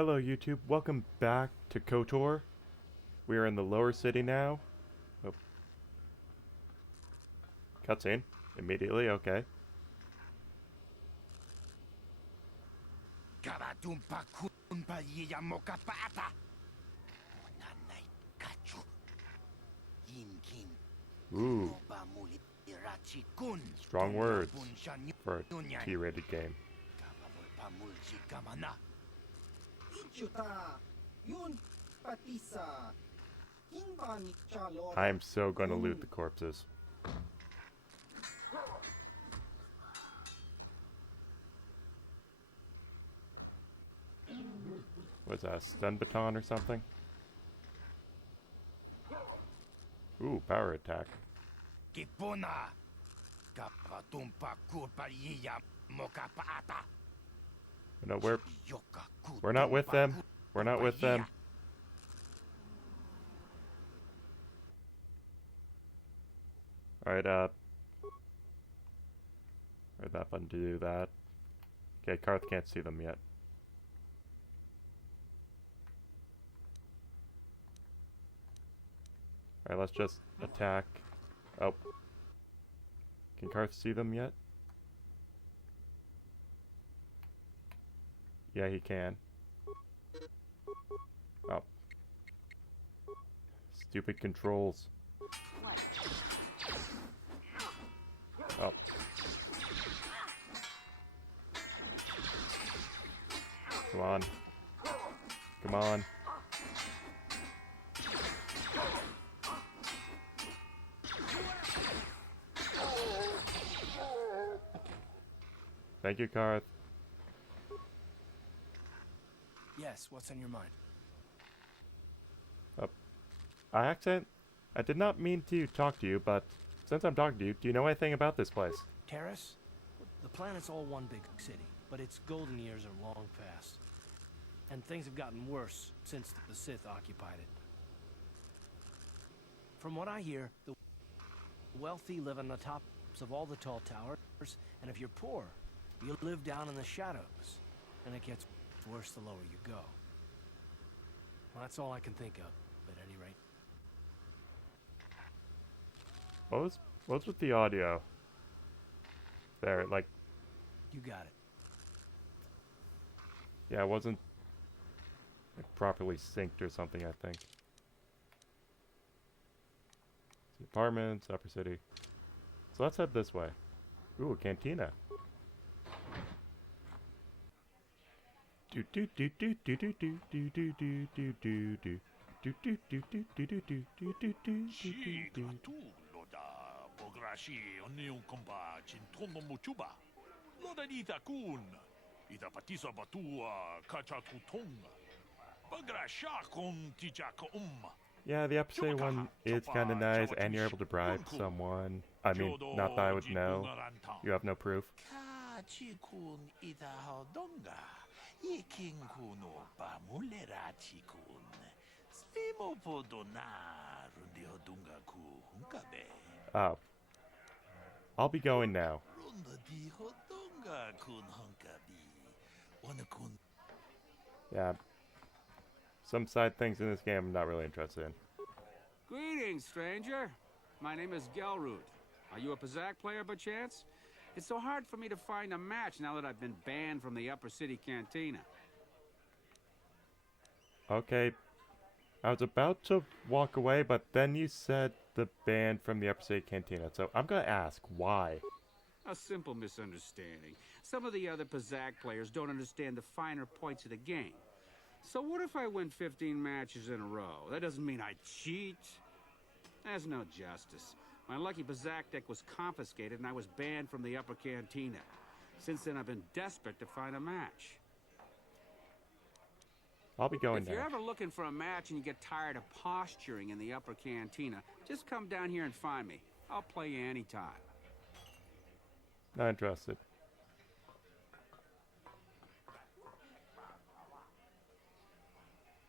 Hello YouTube, welcome back to KOTOR. We are in the lower city now. Oh. Cutscene. Immediately, okay. Ooh. Strong words for a T-rated game. I am so gonna loot the corpses. Was that a stun baton or something? Ooh, power attack. No, we're not with them. We're not with them. Alright, Alright, that button to do that. Okay, Karth can't see them yet. Alright, let's just attack. Oh. Can Karth see them yet? Yeah, he can. Oh. Stupid controls. Oh. Come on. Come on. Thank you, Karth. Yes, what's on your mind? I did not mean to talk to you, but since I'm talking to you, do you know anything about this place? Terrace? The planet's all one big city, but its golden years are long past. And things have gotten worse since the Sith occupied it. From what I hear, the wealthy live on the tops of all the tall towers, and if you're poor, you live down in the shadows. And it gets worse the lower you go. Well, that's all I can think of, at any rate. What's with the audio? There, like... You got it. Yeah, it wasn't like, properly synced or something, I think. The apartments, upper city. So let's head this way. Ooh, a cantina. Do do do do do do do do do do do do do. Do do do do do do do do do do do do. Pograshi onion komba chintomo muchuba. Loda ita kun. Ita patisa batua kacha tutonga. Bagrasha kon tijaka Yeah, the episode one is kind of nice, and you're able to bribe someone. I mean, not that I would know. You have no proof. Kachikun ita hodonga. Yikin kuno bamulera chikun. Slimo podona rundi hodunga ku hunkabe. Oh. I'll be going now. Yeah. Some side things in this game I'm not really interested in. Greetings, stranger. My name is Gelroot. Are you a Pazak player by chance? It's so hard for me to find a match now that I've been banned from the Upper City Cantina. Okay. I was about to walk away, but then you said the band from the Upper City Cantina, so I'm gonna ask, why? A simple misunderstanding. Some of the other Pazak players don't understand the finer points of the game. So what if I win 15 matches in a row? That doesn't mean I cheat. There's no justice. My lucky Pazak deck was confiscated and I was banned from the Upper Cantina. Since then I've been desperate to find a match. I'll be going now. If you're ever looking for a match and you get tired of posturing in the Upper Cantina, just come down here and find me. I'll play you anytime. Not interested.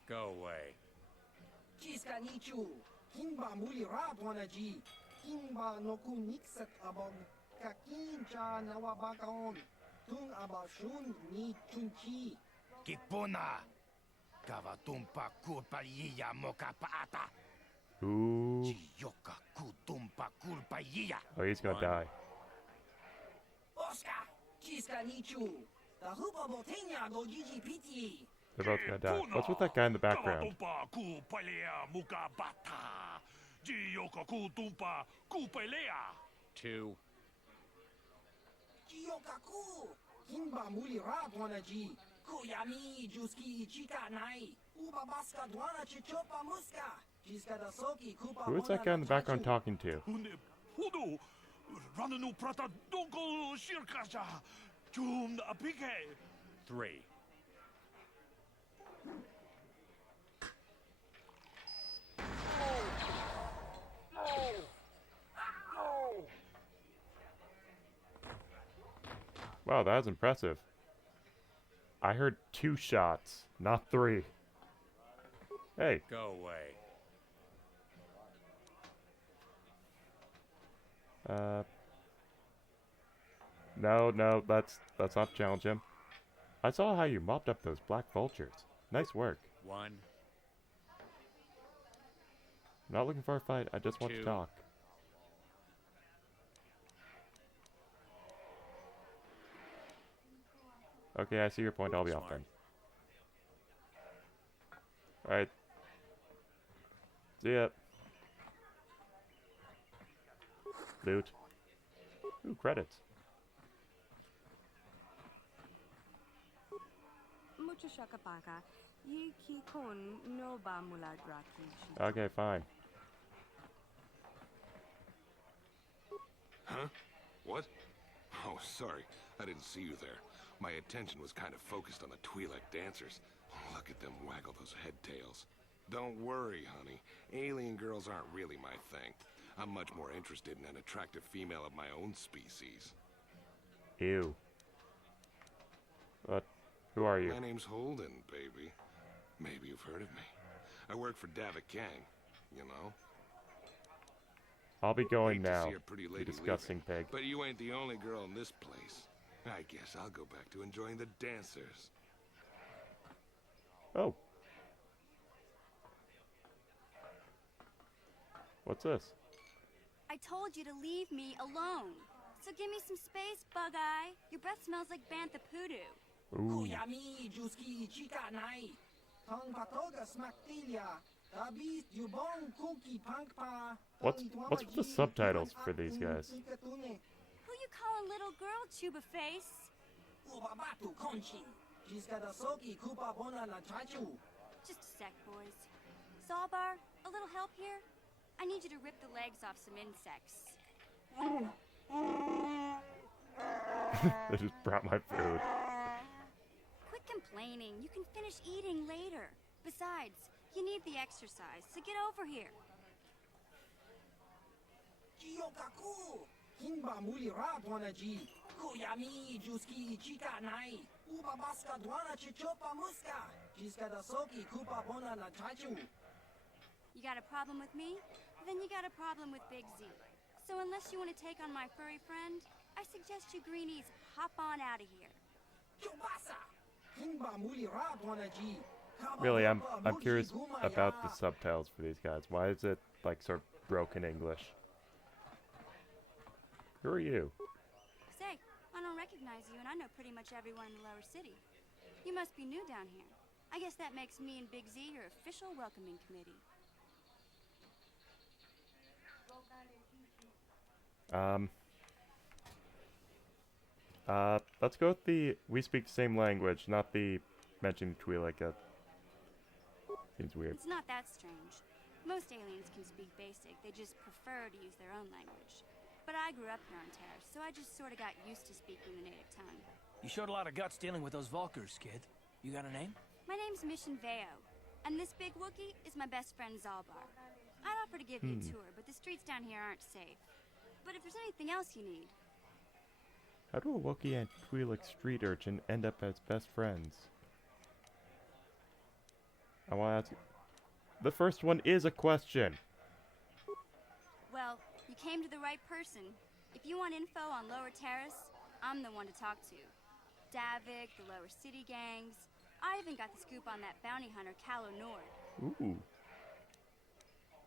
Go away. Kipuna Kavatumpa kulpaliya mokapaata. Ooh. Chiyoka kutumpa kulpaliya. Oh, he's gonna die. Oscar, Chiska Nichu. The Hupa Botenia go Gigi Piti. They're both gonna die. What's with that guy in the background? Two. Chiyokaku. Hinba muli ratwanaji. Kuyami Juski Ichika Nai. Uba Baska Dwana Chichopa Muska. Chiska da Soki Kupa. Who is that guy in the background talking to? Three. Wow, that was impressive. I heard 2 shots, not 3. Hey. Go away. No, let's not challenge him. I saw how you mopped up those black vultures. Nice work. One. I'm not looking for a fight, I just want to 2. talk. Okay, I see your point, I'll be off then. Alright. See ya. Loot. Ooh, credits. Mucho shakapaka. Yi ki kon no ba mulad raki. Okay, fine. Huh? What? Oh, sorry. I didn't see you there. My attention was kind of focused on the Twi'lek dancers. Look at them waggle those head tails. Don't worry, honey. Alien girls aren't really my thing. I'm much more interested in an attractive female of my own species. Ew. What? Who are you? My name's Holden, baby. Maybe you've heard of me. I work for Davik Gang, you know? I'll be going Hate to now. see a pretty You lady disgusting leaving, pig. But you ain't the only girl in this place. I guess I'll go back to enjoying the dancers. Oh. What's this? I told you to leave me alone. So give me some space, Bug-Eye. Your breath smells like bantha poodoo. Ooh. Kuyami Juski Ichika Nai. Tong Patoga Smaktilia. Tabis Jubong Kuki Pankpa. What's with the subtitles for these guys? Who you call a little girl, Chuba Face? Ubabatu Konchi. Chiska da Soki Kupa Bona na Chachu. Just a sec, boys. Zalbar, a little help here? I need you to rip the legs off some insects. They just brought my food. Quit complaining. You can finish eating later. Besides, you need the exercise, so get over here. Chiyokaku. Hinba Muli Ratwanaji. Kuyami Juski Ichika Nai. Ubabaska Dwana Chichopa Muska. Chiska da Soki Kupa Bona na Chachu. You got a problem with me? Then you got a problem with Big Z. So unless you want to take on my furry friend, I suggest you greenies hop on out of here. Chubasa. Hinba Muli Ratwanaji. Really, I'm curious about the subtitles for these guys. Why is it like sort of broken English? Who are you? Say, I don't recognize you, and I know pretty much everyone in the lower city. You must be new down here. I guess that makes me and Big Z your official welcoming committee. Let's go with the we speak the same language, not the mentioning Twi'lek. Seems weird. It's not that strange. Most aliens can speak basic, they just prefer to use their own language. But I grew up here on Terra, so I just sort of got used to speaking the native tongue. You showed a lot of guts dealing with those Vulkars, kid. You got a name? My name's Mission Veo, and this big Wookiee is my best friend Zalbar. I'd offer to give you a tour, but the streets down here aren't safe. But if there's anything else you need... How do a Wookiee and Twi'lek street urchin end up as best friends? I want to ask... The first one is a question. Well, you came to the right person. If you want info on Lower Terrace, I'm the one to talk to. Davik, the Lower City gangs. I even got the scoop on that bounty hunter, KOTOR. Ooh.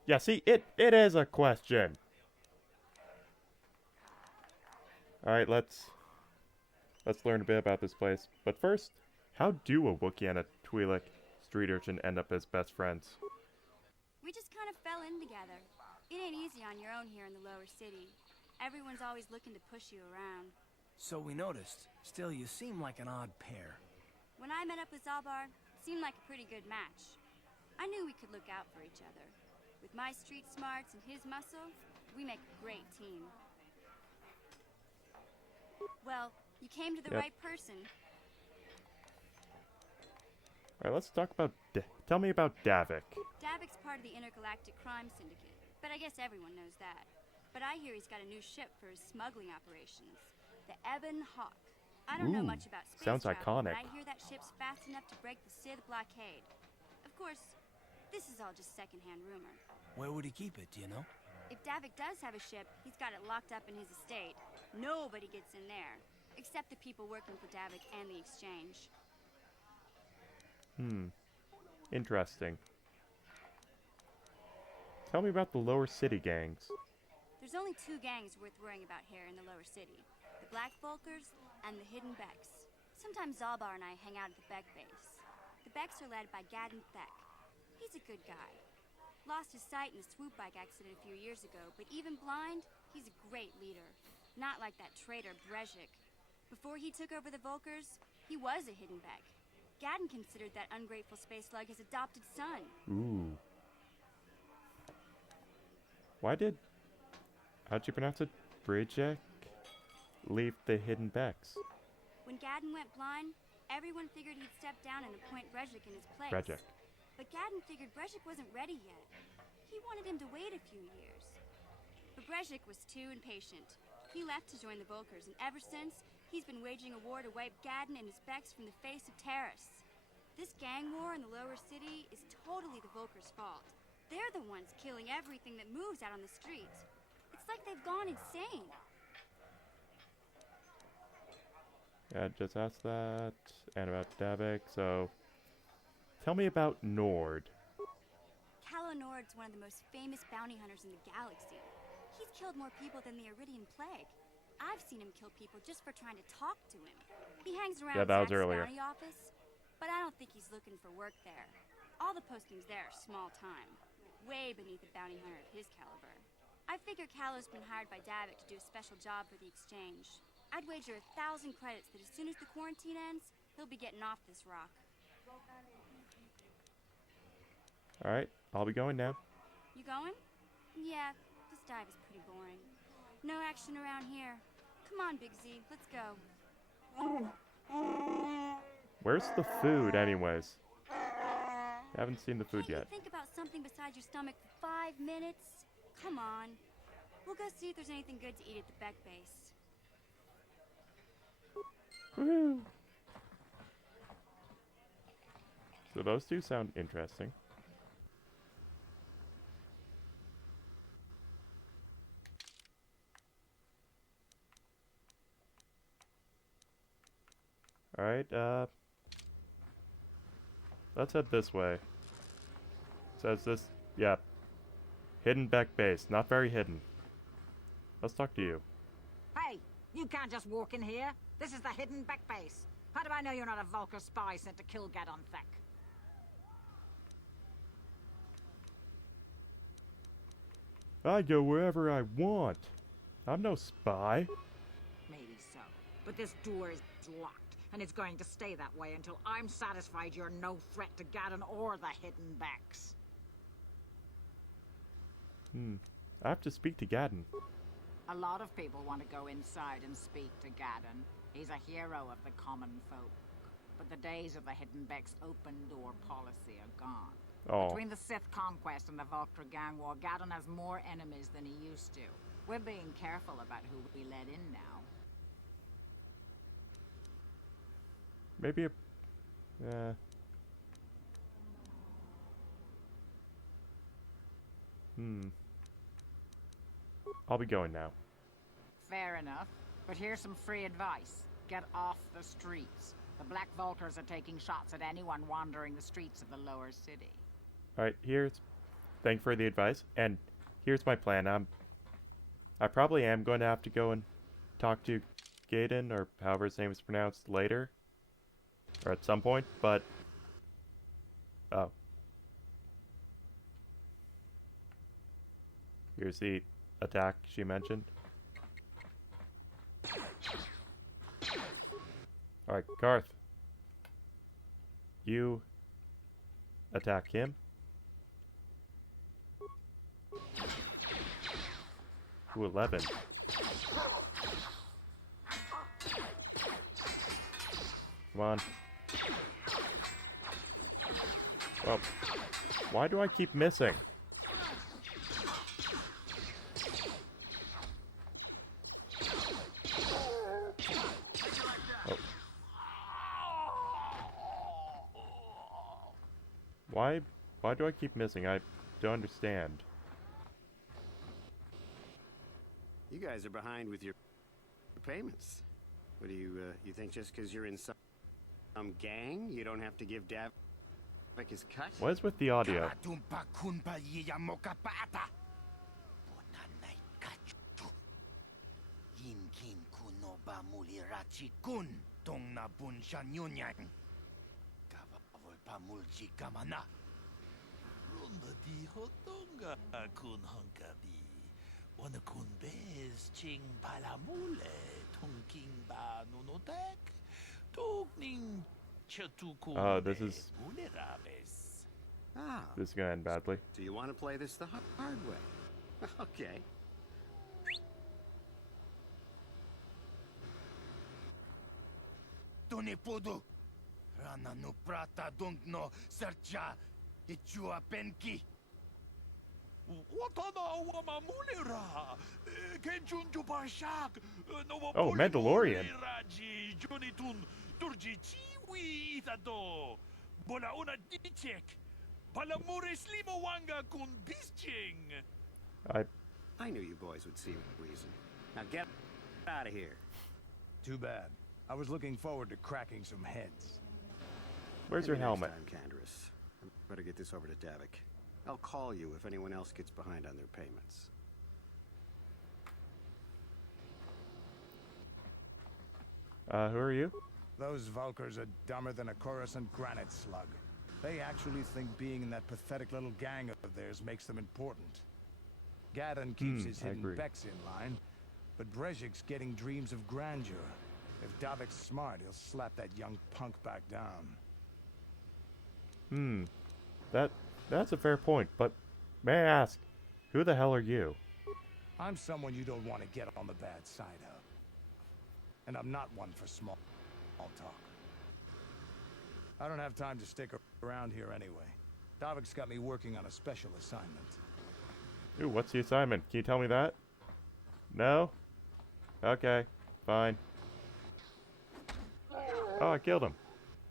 Yeah, see, it is a question. Alright, let's learn a bit about this place. But first, how do a Wookiee and a Twi'lek street urchin end up as best friends? We just kind of fell in together. It ain't easy on your own here in the lower city. Everyone's always looking to push you around. So we noticed. Still, you seem like an odd pair. When I met up with Zalbar, it seemed like a pretty good match. I knew we could look out for each other. With my street smarts and his muscle, we make a great team. Well, you came to the right person. Alright, let's talk about... Tell me about Davik. Davik's part of the Intergalactic Crime Syndicate, but I guess everyone knows that. But I hear he's got a new ship for his smuggling operations. The Ebon Hawk. I don't know much about space sounds travel, iconic. but I hear that ship's fast enough to break the Sith blockade. Of course, this is all just secondhand rumor. Where would he keep it, do you know? If Davik does have a ship, he's got it locked up in his estate. Nobody gets in there, except the people working for Davik and the exchange. Interesting. Tell me about the lower city gangs. There's only two gangs worth worrying about here in the lower city. The Black Volkers and the Hidden Becks. Sometimes Zalbar and I hang out at the Beck base. The Becks are led by Gadden Theck. He's a good guy. Lost his sight in a swoop bike accident a few years ago, but even blind, he's a great leader. Not like that traitor Brezhik. Before he took over the Volkers, he was a Hidden Beck. Gadden considered that ungrateful space slug his adopted son. Ooh. How'd you pronounce it? Brejek? Leave the Hidden Becks. When Gadden went blind, everyone figured he'd step down and appoint Brezhik in his place. Brejek. But Gadden figured Brezhik wasn't ready yet. He wanted him to wait a few years. But Brezhik was too impatient. He left to join the Volkers, and ever since, he's been waging a war to wipe Gadden and his Becks from the face of Terrace. This gang war in the lower city is totally the Volkers' fault. They're the ones killing everything that moves out on the streets. It's like they've gone insane. Yeah, just asked that. And about Davik, so... Tell me about Nord. KOTOR's one of the most famous bounty hunters in the galaxy. He's killed more people than the Iridian Plague. I've seen him kill people just for trying to talk to him. He hangs around Yeah, that was Zack's earlier. bounty office, but I don't think he's looking for work there. All the postings there are small time, way beneath a bounty hunter of his caliber. I figure Callow's been hired by Davik to do a special job for the exchange. I'd wager 1,000 credits that as soon as the quarantine ends, he'll be getting off this rock. Alright, I'll be going now. You going? Yeah, this dive is pretty boring. No action around here. Come on, Big Z, let's go. Where's the food, anyways? Haven't seen the food Can't yet. you think about something besides your stomach for 5 minutes? Come on. We'll go see if there's anything good to eat at the Beck base. Woohoo! So those two sound interesting. Alright, let's head this way. Says this, yeah. Hidden Beck base, not very hidden. Let's talk to you. Hey, you can't just walk in here. This is the Hidden Beck base. How do I know you're not a Vulcan spy sent to kill Gadon Theck? I go wherever I want. I'm no spy. Maybe so. But this door is locked, and it's going to stay that way until I'm satisfied you're no threat to Gadon or the Hidden Becks. I have to speak to Gadden. A lot of people want to go inside and speak to Gadon. He's a hero of the common folk. But the days of the Hidden Becks' open door policy are gone. Oh, Between the Sith conquest and the Vulcan gang war, Gadon has more enemies than he used to. We're being careful about who we let in now. maybe a... I'll be going now. Fair enough. But here's some free advice. Get off the streets. The Black Vultures are taking shots at anyone wandering the streets of the lower city. Alright, thank you for the advice, and here's my plan. I probably am going to have to go and talk to Gaiden, or however his name is pronounced, later. Or at some point, but... Oh. Here's the attack she mentioned. Alright, Garth. You attack him. Ooh, 11. Come on. Well, why do I keep missing? Oh. Why do I keep missing? I don't understand. You guys are behind with your payments. What do you think just because you're in some gang, you don't have to give Davik his cut? What is with the audio? Runda di hotonga kun hunkabi. Wana kun bez ching palamule tunking ba nunotek. Tokning chatuku. Oh, this is Ah, this is gonna end badly. so you want to play this the hard way? Okay. Tonipudu. Rana no prata no sercha. Ichua penki. Oh, Mandalorian. I knew you boys would see reason. Now get out of here. Too bad. I was looking forward to cracking some heads. Where's your Maybe next helmet? time, Canderous. I better get this over to Davik. I'll call you if anyone else gets behind on their payments. Who are you? Those Vulkars are dumber than a Coruscant granite slug. They actually think being in that pathetic little gang of theirs makes them important. Gaddon keeps his I hidden agree. Becks in line, but Brezhik's getting dreams of grandeur. If Davik's smart, he'll slap that young punk back down. That's a fair point, but may I ask, who the hell are you? I'm someone you don't want to get on the bad side of. And I'm not one for small talk. I don't have time to stick around here anyway. Davik's got me working on a special assignment. Ooh, what's the assignment? Can you tell me that? No? Okay, fine. Oh, I killed him.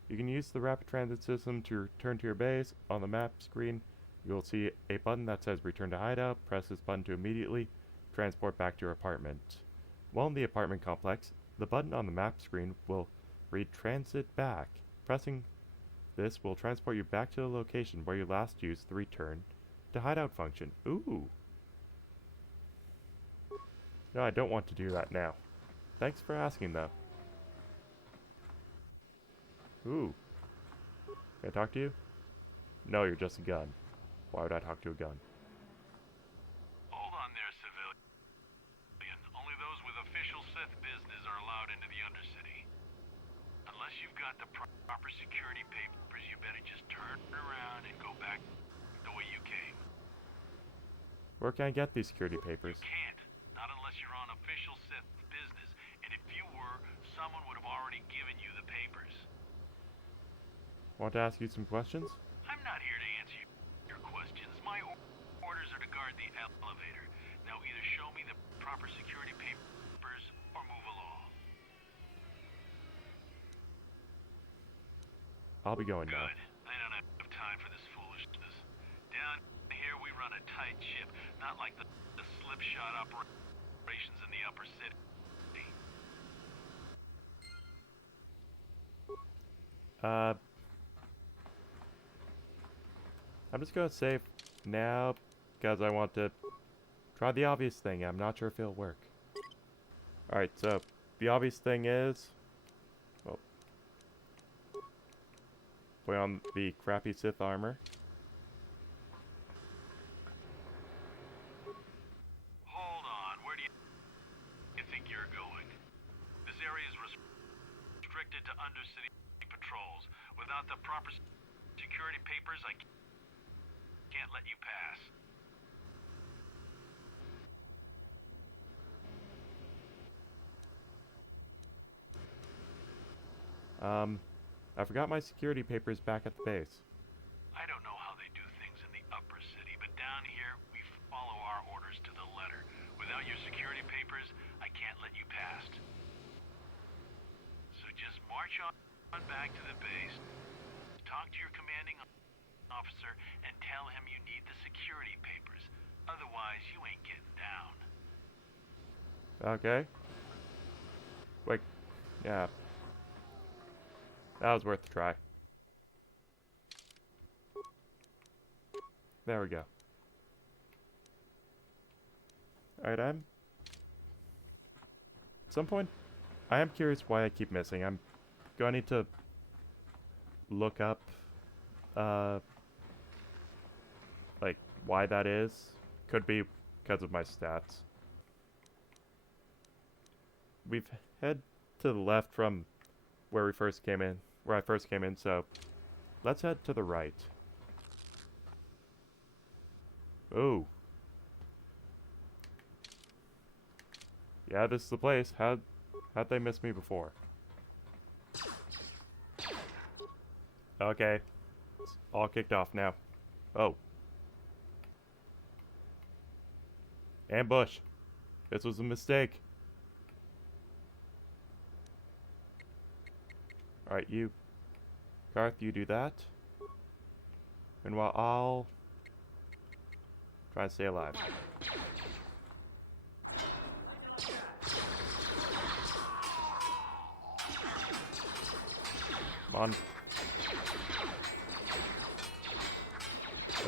You can use the rapid transit system to return to your base. On the map screen, you will see a button that says return to hideout. Press this button to immediately transport back to your apartment. While in the apartment complex, the button on the map screen will read transit back. Pressing this will transport you back to the location where you last used the return to hideout function. Ooh. No, I don't want to do that now. Thanks for asking, though. Ooh. Can I talk to you? No, you're just a gun. Why would I talk to a gun? Hold on there, civilian. Only those with official Sith business are allowed into the Undercity. Unless you've got the proper security papers, you better just turn around and go back the way you came. Where can I get these security papers? You can't. Not unless you're on official Sith business. And if you were, someone would have already given you the papers. Want to ask you some questions? I'm not here to answer your questions. My orders are to guard the elevator. Now either show me the proper security papers or move along. I'll be going Good. now. I don't have time for this foolishness. Down here we run a tight ship, not like the slipshod operations in the upper city. I'm just gonna save now because I want to try the obvious thing. I'm not sure if it'll work. Alright, so the obvious thing is, well, put on the crappy Sith armor. Hold on, where do you think you're going? This area is restricted to undercity patrols. Without the proper security papers, I can't let you pass. I forgot my security papers back at the base. I don't know how they do things in the upper city, but down here, we follow our orders to the letter. Without your security papers, I can't let you past. So just march on back to the base, talk to your commanding officer, and tell him you need the security papers. Otherwise, you ain't getting down. Okay. Wait, yeah. That was worth a try. There we go. Alright, at some point, I am curious why I keep missing. I'm going to need to look up, like, why that is. Could be because of my stats. We've head to the left from where I first came in, so let's head to the right. Ooh. Yeah, this is the place. How'd they miss me before? Okay. It's all kicked off now. Oh. Ambush. This was a mistake. Alright, you. Garth, you do that. And while I'll try and stay alive. Come on.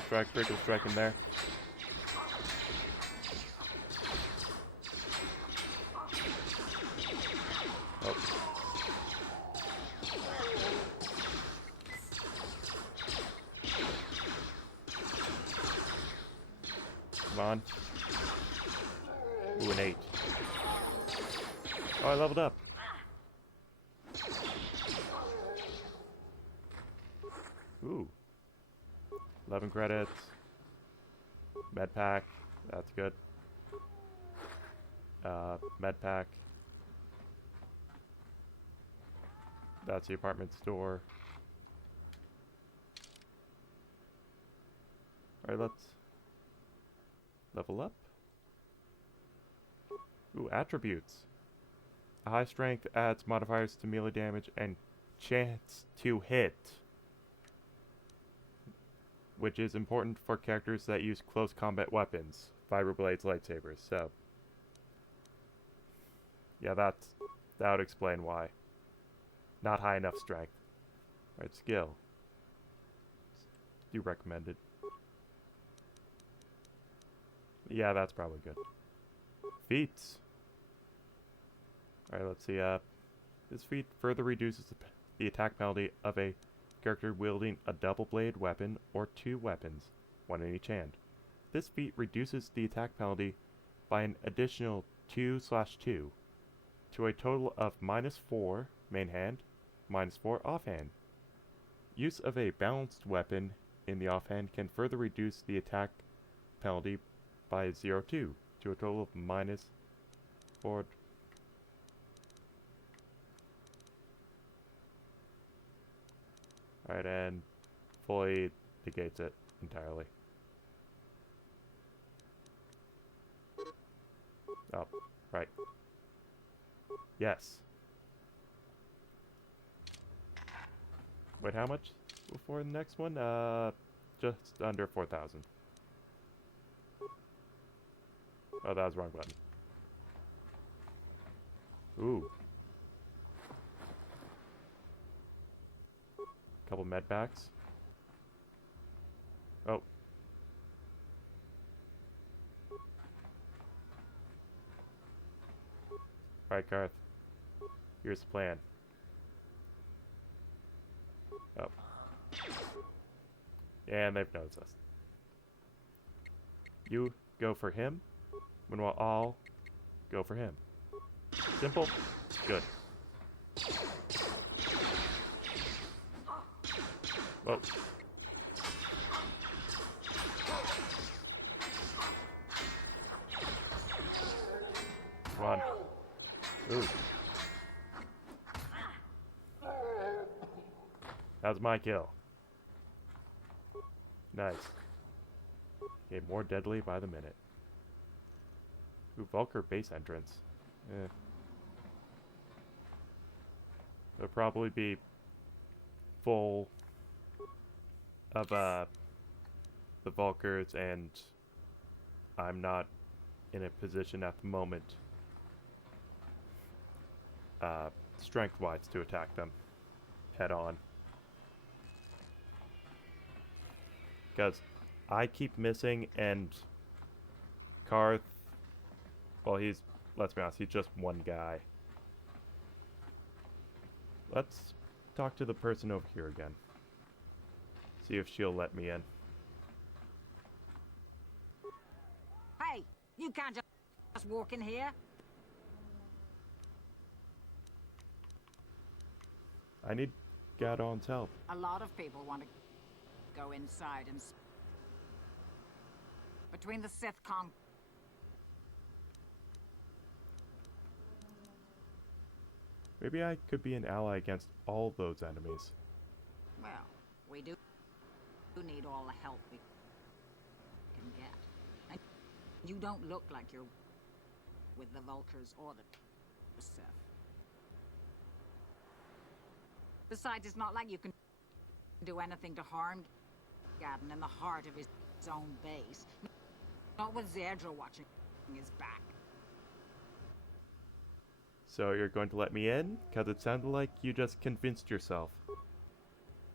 Critical strike in there. Oh. Come on. Ooh, an 8. Oh, I leveled up. Ooh. 11 credits. Med pack. That's good. Med pack. That's the apartment store. Alright, let's level up. Ooh, attributes. A high strength adds modifiers to melee damage and chance to hit, which is important for characters that use close combat weapons, vibroblades, lightsabers. So, yeah, that would explain why. Not high enough strength. Right, skill. Do recommended. Yeah, that's probably good. Feats. Alright, let's see. This feat further reduces the attack penalty of a character wielding a double-bladed weapon or 2 weapons, one in each hand. This feat reduces the attack penalty by an additional 2/2 to a total of -4 main hand, -4 offhand. Use of a balanced weapon in the offhand can further reduce the attack penalty by 0.2 to a total of -4. Alright, and fully negates it entirely. Oh, right. Yes. Wait, how much before the next one? Just under 4,000. Oh, that was the wrong button. Ooh. couple med packs. Oh. Alright, Garth. Here's the plan. Oh. And they've noticed us. You go for him, when we'll all go for him. Simple? Good. Whoa. Come on. Ooh. That was my kill. Nice. Okay, more deadly by the minute. Ooh, Vulker base entrance. Eh. It'll probably be full of the Vulkers, and I'm not in a position at the moment strength-wise to attack them head on. Because I keep missing, and Karth, well, let's be honest, he's just one guy. Let's talk to the person over here again. See if she'll let me in. Hey, you can't just walk in here. I need Gadon's help. A lot of people want to go inside and... Between the Sith Kong... Maybe I could be an ally against all those enemies. Well, we do need all the help we can get. And you don't look like you're with the Vulkers or the Sith. Besides, it's not like you can do anything to harm Gadon in the heart of his own base. Not with Zerdra watching his back. So you're going to let me in? Because it sounded like you just convinced yourself.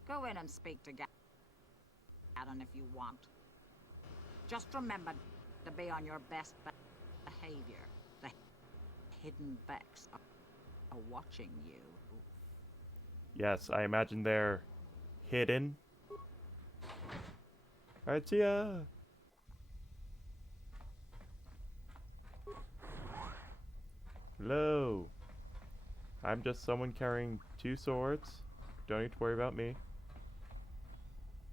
Go in and speak to Gadon if you want. Just remember to be on your best behavior. The hidden Vex are watching you. Yes, I imagine they're hidden. Alright, see ya! Hello! I'm just someone carrying 2 swords. Don't need to worry about me.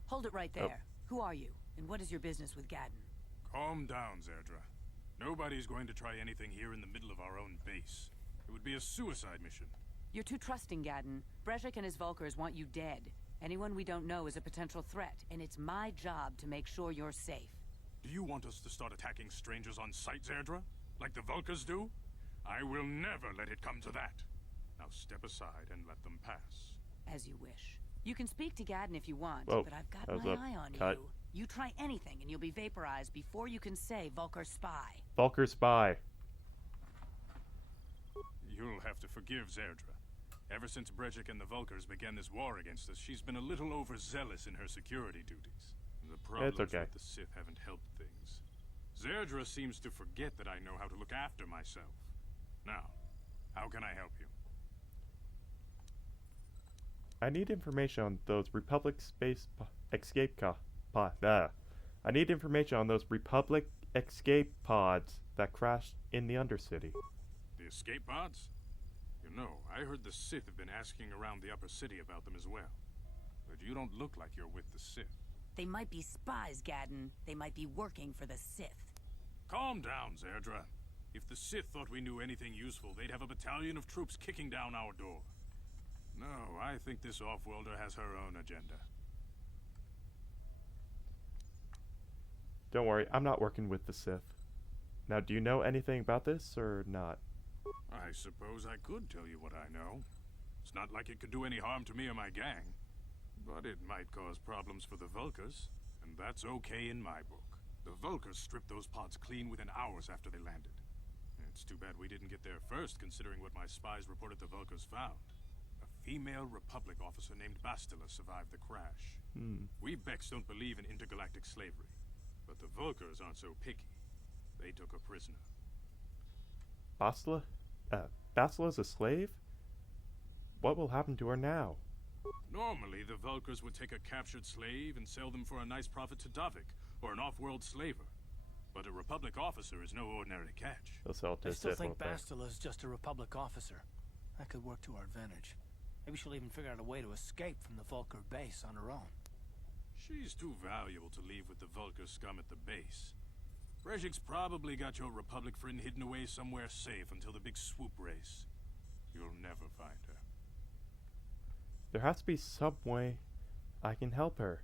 Hold it right there. Who are you, and what is your business with Gadon? Calm down, Zerdra. Nobody's going to try anything here in the middle of our own base. It would be a suicide mission. You're too trusting, Gadon. Brezhik and his Vulkers want you dead. Anyone we don't know is a potential threat, and it's my job to make sure you're safe. Do you want us to start attacking strangers on sight, Zerdra? Like the Vulkers do? I will never let it come to that. Now step aside and let them pass. As you wish. You can speak to Gadon if you want, Whoa, but I've got that was my a eye on cut. you. You try anything and you'll be vaporized before you can say Vulker spy. Vulker spy. You'll have to forgive Zerdra. Ever since Brezhik and the Vulkers began this war against us, she's been a little overzealous in her security duties. The problems okay. with the Sith haven't helped things. Zerdra seems to forget that I know how to look after myself. Now, how can I help you? I need information on those Republic escape I need information on those Republic escape pods that crashed in the Undercity. The escape pods? You know, I heard the Sith have been asking around the Upper City about them as well. But you don't look like you're with the Sith. They might be spies, Gadon. They might be working for the Sith. Calm down, Zerdra. If the Sith thought we knew anything useful, they'd have a battalion of troops kicking down our door. No, I think this off-worlder has her own agenda. Don't worry, I'm not working with the Sith. Now, do you know anything about this, or not? I suppose I could tell you what I know. It's not like it could do any harm to me or my gang. But it might cause problems for the Vulkers, and that's okay in my book. The Vulkers stripped those pods clean within hours after they landed. It's too bad we didn't get there first, considering what my spies reported the Vulkers found. A female Republic officer named Bastila survived the crash. We Becks don't believe in intergalactic slavery, but the Vulkars aren't so picky. They took her prisoner. Bastila? Bastila's a slave? What will happen to her now? Normally, the Vulkars would take a captured slave and sell them for a nice profit to Davik, or an off-world slaver. But a Republic officer is no ordinary catch. They'll sell it to I a still Sith, think won't they? Bastila's just a Republic officer. That could work to our advantage. Maybe she'll even figure out a way to escape from the Vulkar base on her own. She's too valuable to leave with the Vulkar scum at the base. Brejik's probably got your Republic friend hidden away somewhere safe until the big swoop race. You'll never find her. There has to be some way I can help her.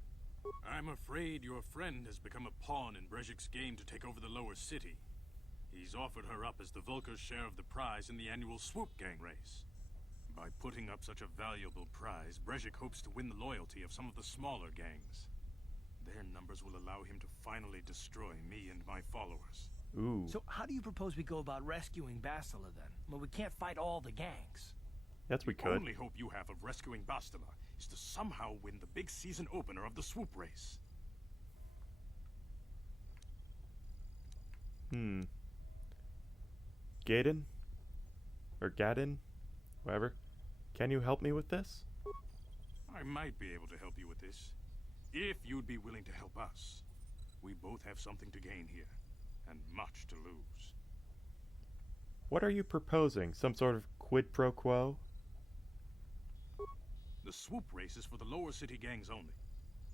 I'm afraid your friend has become a pawn in Brejik's game to take over the lower city. He's offered her up as the Vulkar's share of the prize in the annual swoop gang race. By putting up such a valuable prize, Brejik hopes to win the loyalty of some of the smaller gangs. Their numbers will allow him to finally destroy me and my followers. Ooh. So how do you propose we go about rescuing Bastila then? Well, we can't fight all the gangs. Yes, we The could. only hope you have of rescuing Bastila is to somehow win the big season opener of the swoop race. Gaiden? Or Gadin? Whatever. Can you help me with this? I might be able to help you with this, if you'd be willing to help us. We both have something to gain here, and much to lose. What are you proposing? Some sort of quid pro quo? The swoop race is for the lower city gangs only.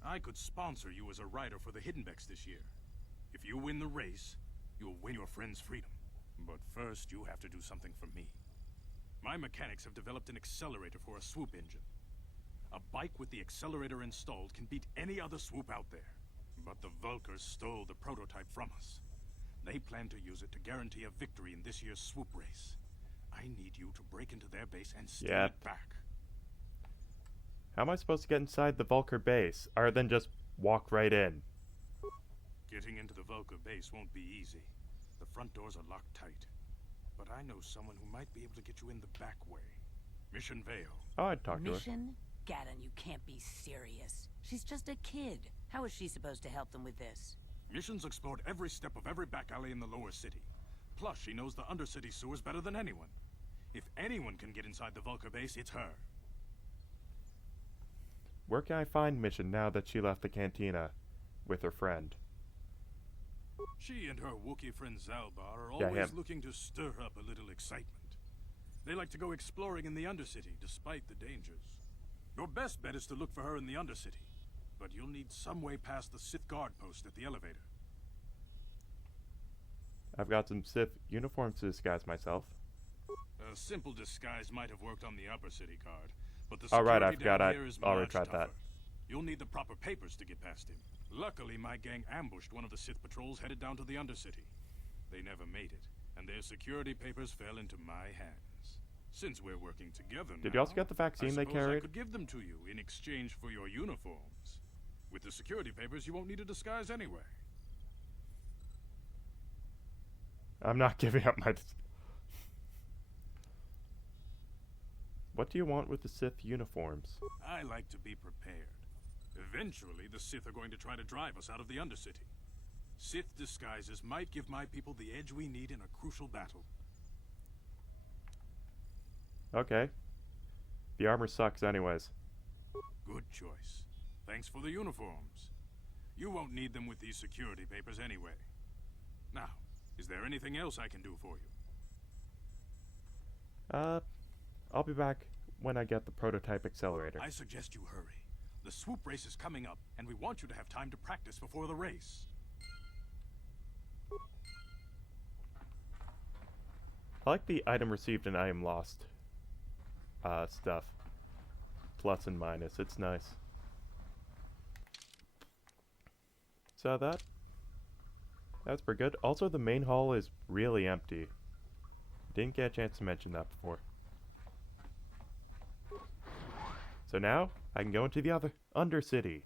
I could sponsor you as a rider for the Hiddenbecks this year. If you win the race, you'll win your friend's freedom. But first, you have to do something for me. My mechanics have developed an accelerator for a swoop engine. A bike with the accelerator installed can beat any other swoop out there. But the Vulkars stole the prototype from us. They plan to use it to guarantee a victory in this year's swoop race. I need you to break into their base and steal it back. How am I supposed to get inside the Vulkar base, other than just walk right in? Getting into the Vulkar base won't be easy. The front doors are locked tight. But I know someone who might be able to get you in the back way. Mission Vale. Oh, I'd talk to her. Mission? Gadon, you can't be serious. She's just a kid. How is she supposed to help them with this? Mission's explored every step of every back alley in the lower city. Plus, she knows the undercity sewers better than anyone. If anyone can get inside the Vulkar base, it's her. Where can I find Mission now that she left the cantina with her friend? She and her Wookiee friend Zalbar are Yeah, always him. looking to stir up a little excitement. They like to go exploring in the Undercity, despite the dangers. Your best bet is to look for her in the Undercity, but you'll need some way past the Sith guard post at the elevator. I've got some Sith uniforms to disguise myself. A simple disguise might have worked on the Upper City guard, but the Oh, right, security I forgot down I here is already much tried tougher. that. You'll need the proper papers to get past him. Luckily, my gang ambushed one of the Sith patrols headed down to the Undercity. They never made it, and their security papers fell into my hands. Since we're working together Did now, you also get the vaccine they I suppose I carried? could give them to you in exchange for your uniforms. With the security papers, you won't need a disguise anyway. I'm not giving up my... What do you want with the Sith uniforms? I like to be prepared. Eventually, the Sith are going to try to drive us out of the Undercity. Sith disguises might give my people the edge we need in a crucial battle. Okay. The armor sucks anyways. Good choice. Thanks for the uniforms. You won't need them with these security papers anyway. Now, is there anything else I can do for you? I'll be back when I get the prototype accelerator. I suggest you hurry. The swoop race is coming up, and we want you to have time to practice before the race. I like the item received and item lost stuff. Plus and minus. It's nice. So that's pretty good. Also, the main hall is really empty. Didn't get a chance to mention that before. So now, I can go into the other Undercity.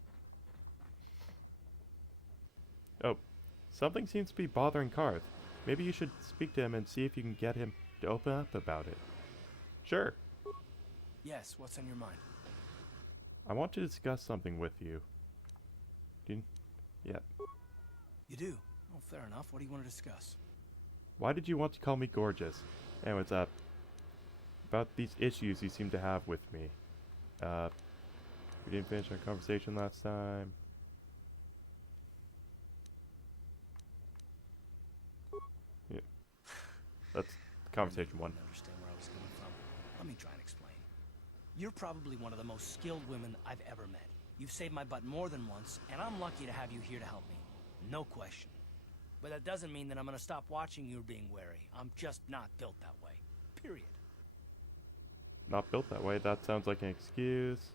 Oh, something seems to be bothering Karth. Maybe you should speak to him and see if you can get him to open up about it. Sure. Yes, what's on your mind? I want to discuss something with you. Yeah. You do? Oh, fair enough. What do you want to discuss? Why did you want to call me gorgeous? Anyways, about these issues you seem to have with me. We didn't finish our conversation last time. Yeah. That's conversation one. I didn't understand where I was coming from. Let me try and explain. You're probably one of the most skilled women I've ever met. You've saved my butt more than once, and I'm lucky to have you here to help me. No question. But that doesn't mean that I'm gonna stop watching you being wary. I'm just not built that way. Period. Not built that way. That sounds like an excuse.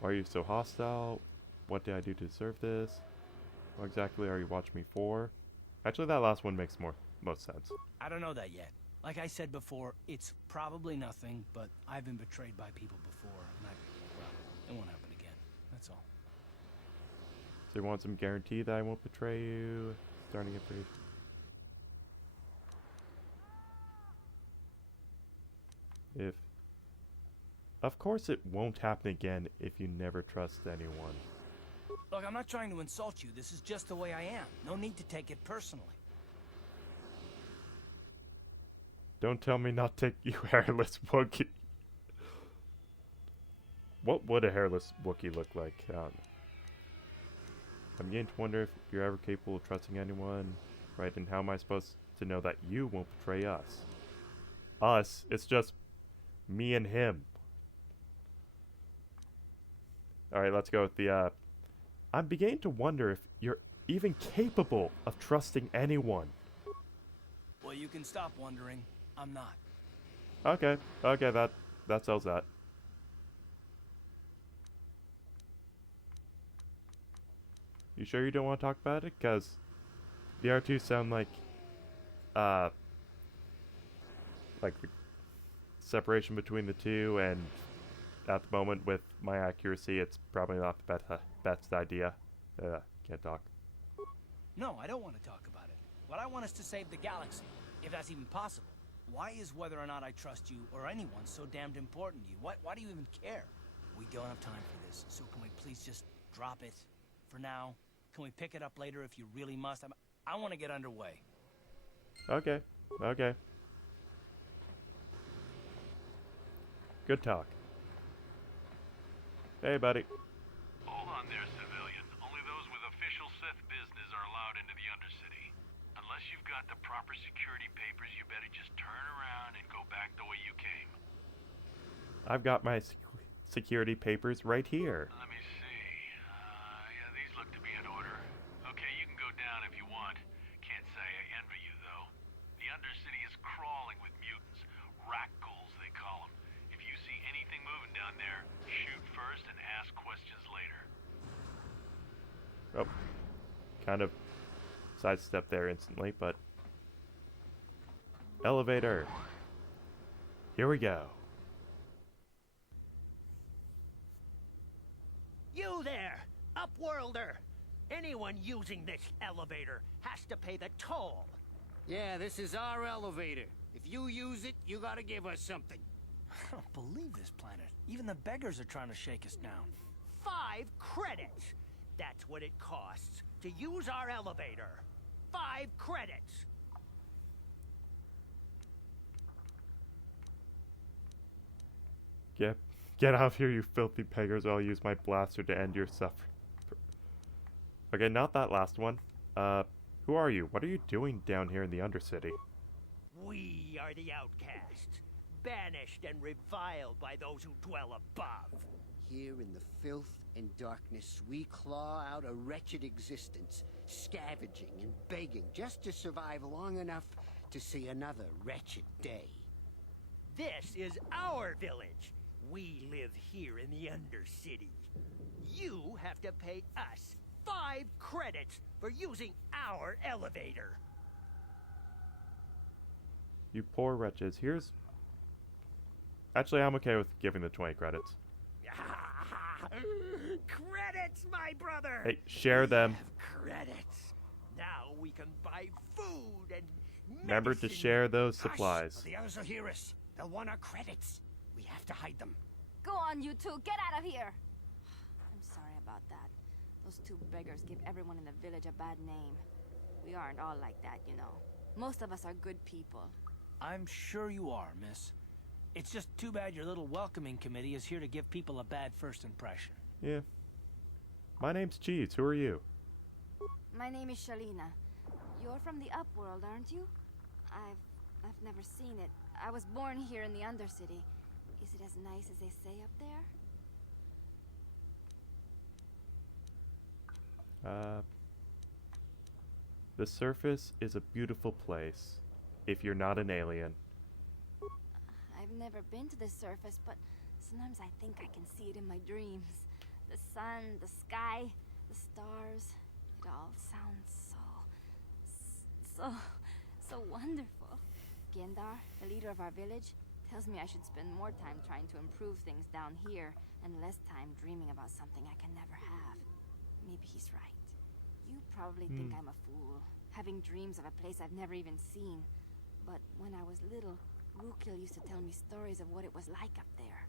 Why are you so hostile? What did I do to deserve this? What exactly are you watching me for? Actually, that last one makes most sense. I don't know that yet. Like I said before, it's probably nothing, but I've been betrayed by people before, and well, it won't happen again. That's all. So you want some guarantee that I won't betray you? Starting at 3. If... Of course it won't happen again if you never trust anyone. Look, I'm not trying to insult you. This is just the way I am. No need to take it personally. Don't tell me not to take you hairless Wookiee. What would a hairless Wookiee look like? I'm beginning to wonder if you're ever capable of trusting anyone, right? And how am I supposed to know that you won't betray us? Us? It's just me and him. Alright, let's go with the, I'm beginning to wonder if you're even capable of trusting anyone. Well, you can stop wondering. I'm not. Okay, that sells that. You sure you don't want to talk about it? Because the R2 sound like the separation between the two, and at the moment with my accuracy, it's probably not the best idea. Can't talk. No, I don't want to talk about it. What I want is to save the galaxy, if that's even possible. Why is whether or not I trust you or anyone so damned important to you? Why do you even care? We don't have time for this, so can we please just drop it for now? Can we pick it up later if you really must? I want to get underway. Okay. Good talk. Hey, buddy. Hold on there, civilian. Only those with official Sith business are allowed into the Undercity. Unless you've got the proper security papers, you better just turn around and go back the way you came. I've got my security papers right here. Let me see. Yeah, these look to be in order. Okay, you can go down if you want. Can't say I envy you, though. The Undercity is crawling with mutants. Rat ghouls, they call them. If you see anything moving down there, shoot first and ask questions later. Oh. Kind of sidestep there instantly, but... Elevator. Here we go. You there, Upworlder! Anyone using this elevator has to pay the toll. Yeah, this is our elevator. If you use it, you gotta give us something. I don't believe this planet. Even the beggars are trying to shake us down. 5 credits! That's what it costs to use our elevator. 5 credits! Get out of here, you filthy beggars, or I'll use my blaster to end your suffering. Okay, not that last one. Who are you? What are you doing down here in the Undercity? We are the outcasts, banished and reviled by those who dwell above. Here in the filth and darkness, we claw out a wretched existence, scavenging and begging just to survive long enough to see another wretched day. This is our village. We live here in the Undercity. You have to pay us 5 credits for using our elevator. You poor wretches. Here's... Actually, I'm okay with giving the 20 credits. Credits, my brother! Hey, share them. We have credits. Now we can buy food and Remember to share those supplies. The others will hear us. They'll want our credits. We have to hide them. Go on, you two. Get out of here. I'm sorry about that. Those two beggars give everyone in the village a bad name. We aren't all like that, you know. Most of us are good people. I'm sure you are, miss. It's just too bad your little welcoming committee is here to give people a bad first impression. Yeah. My name's Cheese. Who are you? My name is Shalina. You're from the Upworld, aren't you? I've never seen it. I was born here in the Undercity. Is it as nice as they say up there? The surface is a beautiful place, if you're not an alien. I've never been to the surface, but sometimes I think I can see it in my dreams. The sun, the sky, the stars. It all sounds so wonderful. Gendar, the leader of our village, tells me I should spend more time trying to improve things down here and less time dreaming about something I can never have. Maybe he's right. You probably think I'm a fool, having dreams of a place I've never even seen. But when I was little, Rukil used to tell me stories of what it was like up there.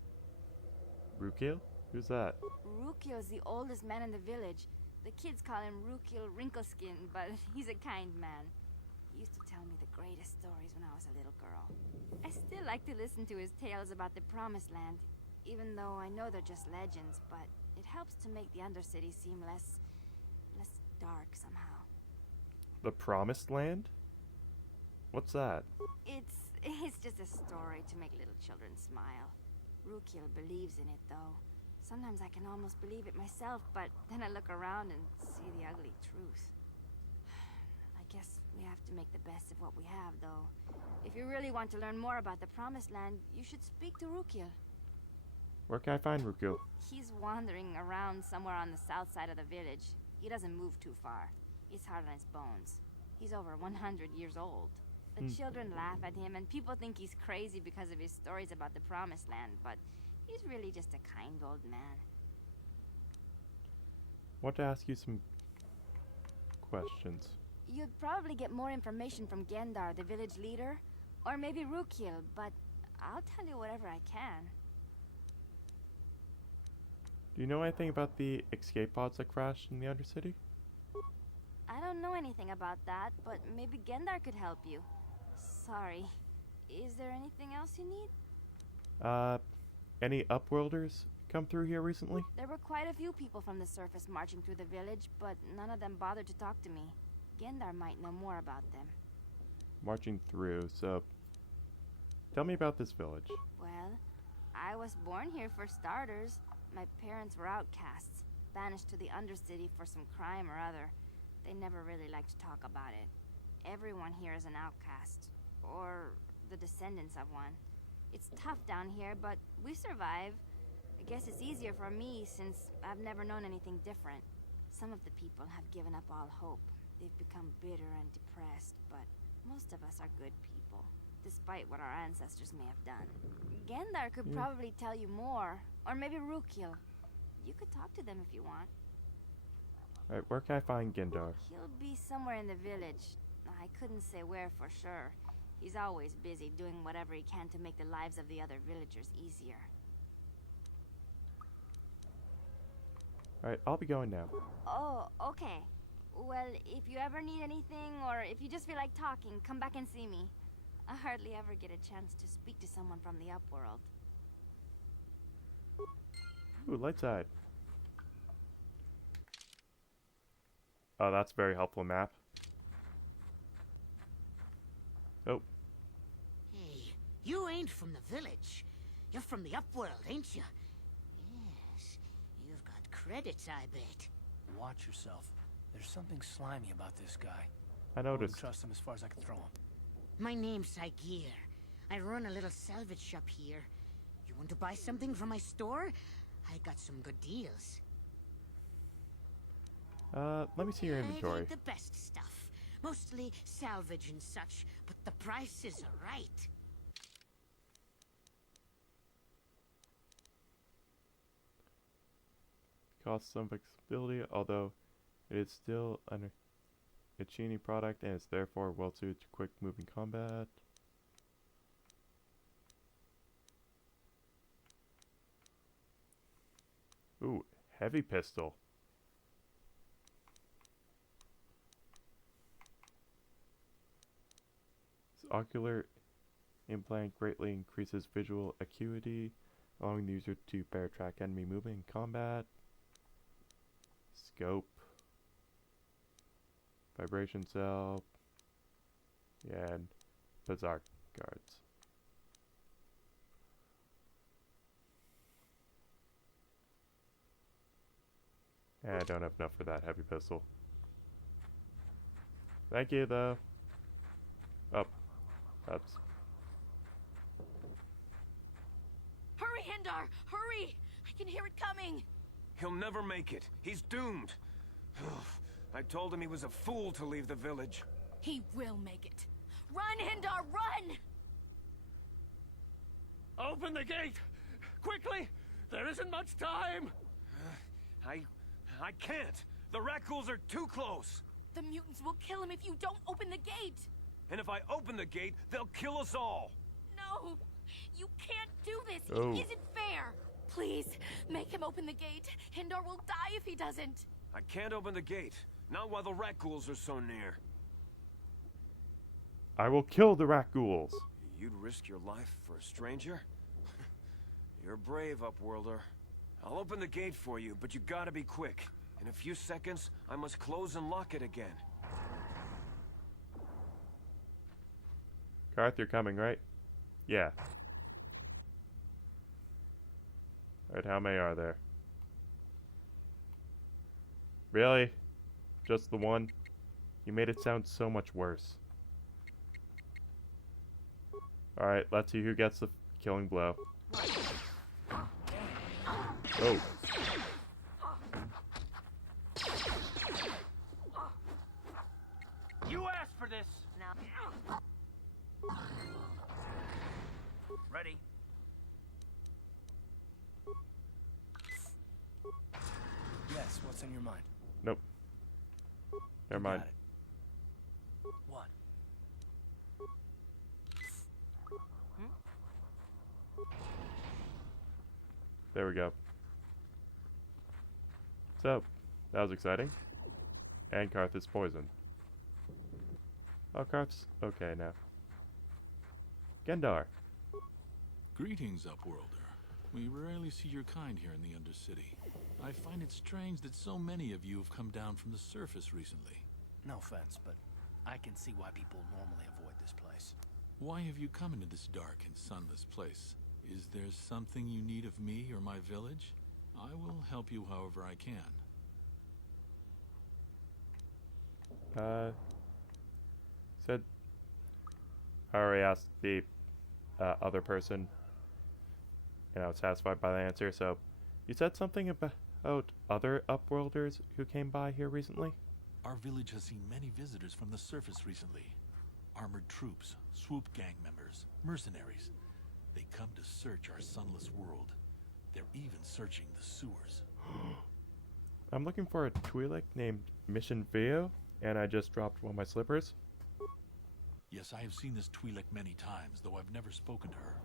Rukil? Who's that? Rukil is the oldest man in the village. The kids call him Rukil Wrinkleskin, but he's a kind man. He used to tell me the greatest stories when I was a little girl. I still like to listen to his tales about the Promised Land, even though I know they're just legends, but it helps to make the Undercity seem less dark somehow. The Promised Land? What's that? It's just a story to make little children smile. Rukil believes in it, though. Sometimes I can almost believe it myself, but then I look around and see the ugly truth. I guess we have to make the best of what we have, though. If you really want to learn more about the Promised Land, you should speak to Rukil. Where can I find Rukil? He's wandering around somewhere on the south side of the village. He doesn't move too far. He's hard on his bones. He's over 100 years old. The children laugh at him, and people think he's crazy because of his stories about the Promised Land, but he's really just a kind old man. Want to ask you some questions. You'd probably get more information from Gendar, the village leader, or maybe Rukil, but I'll tell you whatever I can. Do you know anything about the escape pods that crashed in the Undercity? I don't know anything about that, but maybe Gendar could help you. Sorry. Is there anything else you need? Any Upworlders come through here recently? There were quite a few people from the surface marching through the village, but none of them bothered to talk to me. Gendar might know more about them. Marching through, so... Tell me about this village. Well, I was born here for starters. My parents were outcasts, banished to the Undercity for some crime or other. They never really liked to talk about it. Everyone here is an outcast, or the descendants of one. It's tough down here, but we survive. I guess it's easier for me since I've never known anything different. Some of the people have given up all hope. They've become bitter and depressed, but most of us are good people, despite what our ancestors may have done. Gendar could probably tell you more, or maybe Rukil. You could talk to them if you want. Alright, where can I find Gendar? He'll be somewhere in the village. I couldn't say where for sure. He's always busy doing whatever he can to make the lives of the other villagers easier. Alright, I'll be going now. Oh, okay. Well, if you ever need anything, or if you just feel like talking, come back and see me. I hardly ever get a chance to speak to someone from the Upworld. Ooh, light side. Oh, that's a very helpful map. Oh. Hey, you ain't from the village. You're from the Upworld, ain't you? Yes, you've got credits, I bet. Watch yourself. There's something slimy about this guy. I noticed. I wouldn't trust him as far as I can throw him. My name's Saigir. I run a little salvage shop here. You want to buy something from my store? I got some good deals. Let me see your I inventory. need the best stuff. Mostly salvage and such, but the prices are right. Costs some flexibility, although it is still a Chini product and is therefore well suited to quick moving combat. Heavy pistol. This ocular implant greatly increases visual acuity, allowing the user to better track enemy movement in combat. Scope. Vibration cell. Yeah, and Berserk guards. I don't have enough for that heavy pistol. Thank you, though. Oh, that's... Hurry, Hindar! Hurry! I can hear it coming! He'll never make it. He's doomed. I told him he was a fool to leave the village. He will make it. Run, Hindar, run! Open the gate! Quickly! There isn't much time! I can't! The Rakghouls are too close! The mutants will kill him if you don't open the gate! And if I open the gate, they'll kill us all! No! You can't do this! Oh. It isn't fair! Please, make him open the gate. Hindar will die if he doesn't. I can't open the gate. Not while the Rakghouls are so near. I will kill the Rakghouls! You'd risk your life for a stranger? You're brave, Upworlder. I'll open the gate for you, but you gotta be quick. In a few seconds, I must close and lock it again. Karth, you're coming, right? Yeah. Alright, how many are there? Really? Just the one? You made it sound so much worse. Alright, let's see who gets the killing blow. Oh. You asked for this! Now. Ready? Yes, what's in your mind? Nope. Never mind. Got it. What? There we go. So, that was exciting. And Karth is poisoned. Oh, Karth's okay now. Gendar. Greetings, Upworlder. We rarely see your kind here in the Undercity. I find it strange that so many of you have come down from the surface recently. No offense, but I can see why people normally avoid this place. Why have you come into this dark and sunless place? Is there something you need of me or my village? I will help you however I can. Said... I already asked the other person, and I was satisfied by the answer, so... You said something about other Upworlders who came by here recently? Our village has seen many visitors from the surface recently. Armored troops, swoop gang members, mercenaries. They come to search our sunless world. They're even searching the sewers. I'm looking for a Twi'lek named Mission Veo, and I just dropped one of my slippers. Yes, I have seen this Twi'lek many times, though I've never spoken to her.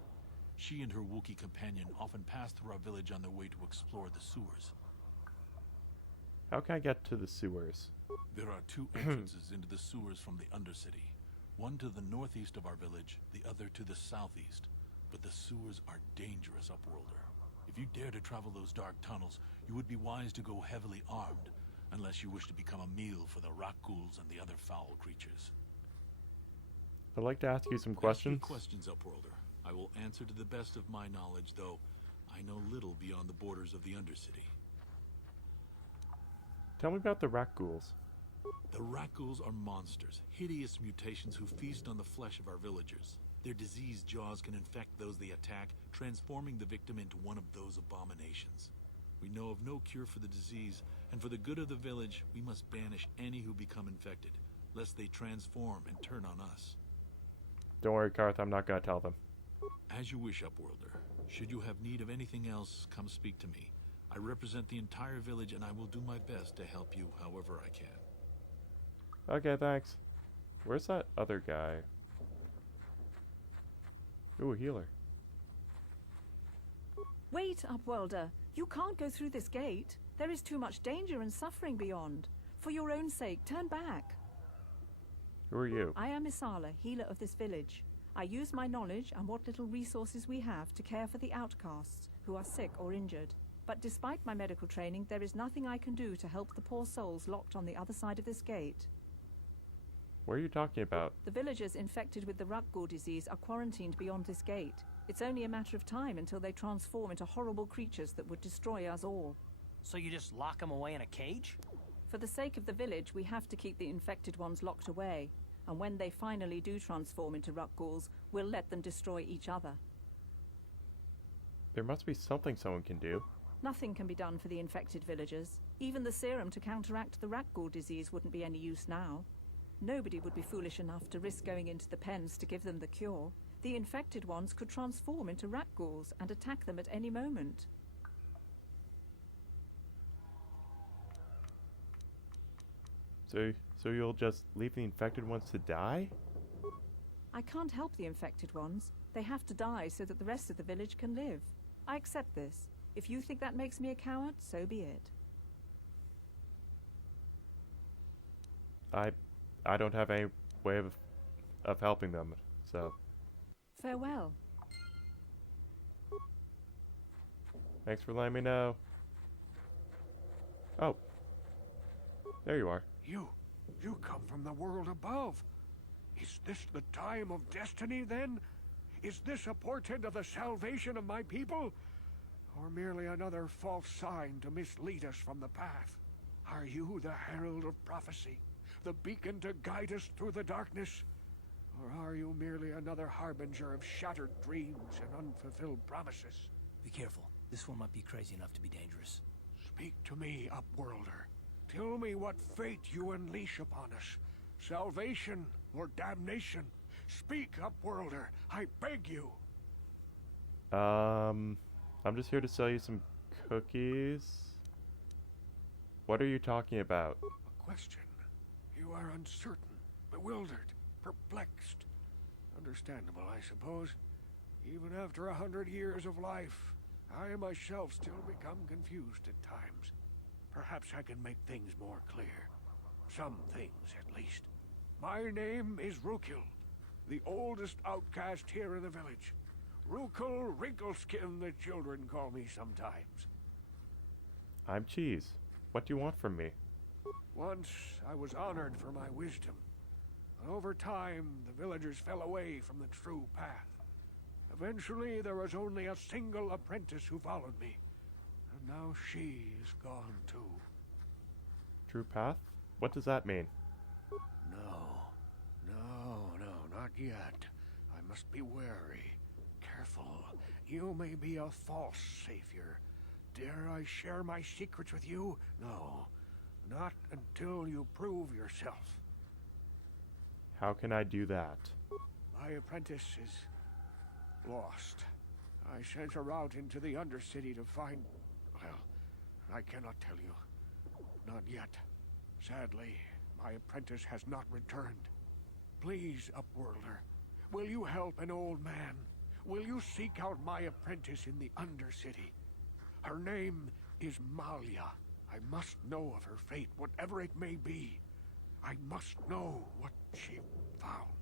She and her Wookiee companion often pass through our village on their way to explore the sewers. How can I get to the sewers? There are two entrances into the sewers from the Undercity. One to the northeast of our village, the other to the southeast. But the sewers are dangerous, Upworlder. If you dare to travel those dark tunnels, you would be wise to go heavily armed, unless you wish to become a meal for the Rakghouls and the other foul creatures. I'd like to ask you some questions. Questions, Upworlder. I will answer to the best of my knowledge, though I know little beyond the borders of the Undercity. Tell me about the Rakghouls. The Rakghouls are monsters, hideous mutations who feast on the flesh of our villagers. Their diseased jaws can infect those they attack, transforming the victim into one of those abominations. We know of no cure for the disease, and for the good of the village, we must banish any who become infected, lest they transform and turn on us. Don't worry, Karth, I'm not gonna tell them. As you wish, Upworlder. Should you have need of anything else, come speak to me. I represent the entire village, and I will do my best to help you however I can. Okay, thanks. Where's that other guy? Ooh, a healer. Wait, Upworlder. You can't go through this gate. There is too much danger and suffering beyond. For your own sake, turn back. Who are you? I am Isala, healer of this village. I use my knowledge and what little resources we have to care for the outcasts who are sick or injured. But despite my medical training, there is nothing I can do to help the poor souls locked on the other side of this gate. What are you talking about? The villagers infected with the Rukgul disease are quarantined beyond this gate. It's only a matter of time until they transform into horrible creatures that would destroy us all. So you just lock them away in a cage? For the sake of the village, we have to keep the infected ones locked away. And when they finally do transform into Rukguls, we'll let them destroy each other. There must be something someone can do. Nothing can be done for the infected villagers. Even the serum to counteract the Rukgul disease wouldn't be any use now. Nobody would be foolish enough to risk going into the pens to give them the cure. The infected ones could transform into Rukguls and attack them at any moment. So you'll just leave the infected ones to die? I can't help the infected ones. They have to die so that the rest of the village can live. I accept this. If you think that makes me a coward, so be it. I don't have any way of helping them, so... Farewell. Thanks for letting me know. Oh. There you are. You come from the world above. Is this the time of destiny, then? Is this a portent of the salvation of my people? Or merely another false sign to mislead us from the path? Are you the herald of prophecy? The beacon to guide us through the darkness? Or are you merely another harbinger of shattered dreams and unfulfilled promises? Be careful. This one might be crazy enough to be dangerous. Speak to me, Upworlder. Tell me what fate you unleash upon us. Salvation or damnation? Speak, Upworlder. I beg you. I'm just here to sell you some cookies. What are you talking about? A question. You are uncertain, bewildered, perplexed. Understandable, I suppose. Even after 100 years of life, I myself still become confused at times. Perhaps I can make things more clear. Some things, at least. My name is Rukil, the oldest outcast here in the village. Rukil Wrinkleskin, the children call me sometimes. I'm Cheese. What do you want from me? Once I was honored for my wisdom. But over time, the villagers fell away from the true path. Eventually, there was only a single apprentice who followed me. And now she is gone too. True path? What does that mean? No, not yet. I must be wary. Careful. You may be a false savior. Dare I share my secrets with you? No. Not until you prove yourself. How can I do that? My apprentice is lost. I sent her out into the Undercity to find... Well, I cannot tell you. Not yet. Sadly, my apprentice has not returned. Please, Upworlder, will you help an old man? Will you seek out my apprentice in the Undercity? Her name is Malia. I must know of her fate, whatever it may be. I must know what she found.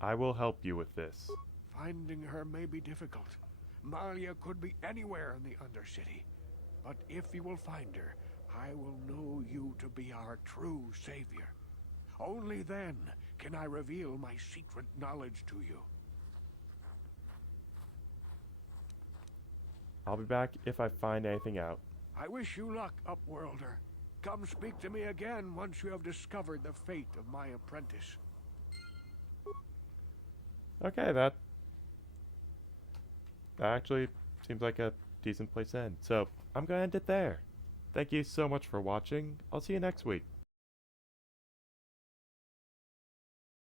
I will help you with this. Finding her may be difficult. Malia could be anywhere in the Undercity. But if you will find her, I will know you to be our true savior. Only then can I reveal my secret knowledge to you. I'll be back if I find anything out. I wish you luck, Upworlder. Come speak to me again once you have discovered the fate of my apprentice. Okay, that actually seems like a decent place to end. So, I'm gonna end it there. Thank you so much for watching. I'll see you next week.